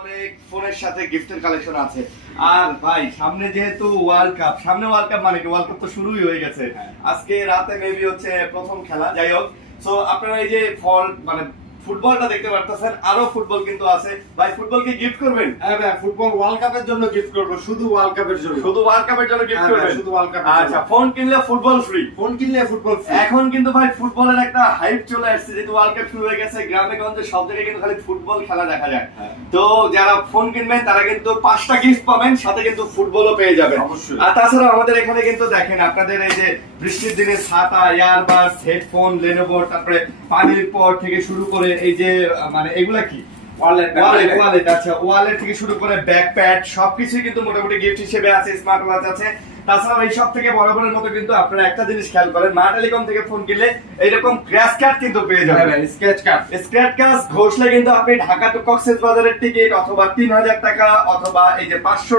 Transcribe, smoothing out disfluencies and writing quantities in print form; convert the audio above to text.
অনেক ফোনের সাথে গিফটের কালেকশন আছে। আর ভাই সামনে যেহেতু ওয়ার্ল্ড কাপ, মানে কি ওয়ার্ল্ড কাপ তো শুরুই হয়ে গেছে। আজকে রাতে মেবি হচ্ছে প্রথম খেলা, যাই হোক। সো আপনারা এই যে ফুটবলটা দেখতে পারতেছেন, আরো ফুটবল কিন্তু আছে। ভাই ফুটবল কি গিফট করবেন? হ্যাঁ ভাই, ফুটবল ওয়ার্ল্ড কাপের জন্য গিফট করব, শুধু ওয়ার্ল্ড কাপের জন্য। শুধু ওয়ার্ল্ড কাপের জন্য গিফট হ্যাঁ ভাই, করবেন? শুধু ওয়ার্ল্ড কাপের আচ্ছা, জন্য। ফোন কিনলে ফুটবল ফ্রি। ফোন কিনলে ফুটবল ফ্রি। এখন কিন্তু ভাই ফুটবলের একটা হাইপ চলে আসছে, যেহেতু ওয়ার্ল্ড কাপ শুরু হয়ে গেছে। গ্রামে গঞ্জে সব জায়গায় কিন্তু খালি ফুটবল খেলা দেখা যায়। হ্যাঁ। তো যারা ফোন কিনবেন তারা কিন্তু 5টা গিফট পাবেন, সাথে কিন্তু ফুটবলও পেয়ে যাবেন। অবশ্যই। আর তাছাড়া আমাদের এখানে কিন্তু দেখেন, আপনাদের এই যে বৃষ্টির দিনে ছাতা, ইয়ারবাডস, হেডফোন, লেনোভো, তারপরে পানির পট থেকে শুরু করে এই যে মানে এগুলা কি ওয়ালেট, আচ্ছা ওয়ালেট থেকে শুরু করে ব্যাকপ্যাড সবকিছুই কিন্তু মোটামুটি গিফট হিসেবে আছে। স্মার্ট ওয়াচ আছে। তাছাড়া এই সব থেকে বরাবরের মতো কিন্তু আপনারা একটা জিনিস খেয়াল করেন, মা টেলিকম থেকে ফোন কিনলে এইরকম ক্র্যাশ কার্ড কিন্তু পেয়ে যাবেন। স্ক্র্যাচ কার্ড ঘষলে কিন্তু আপনি ঢাকা টু কক্সবাজারের টিকিট অথবা 3000 টাকা অথবা এই যে 500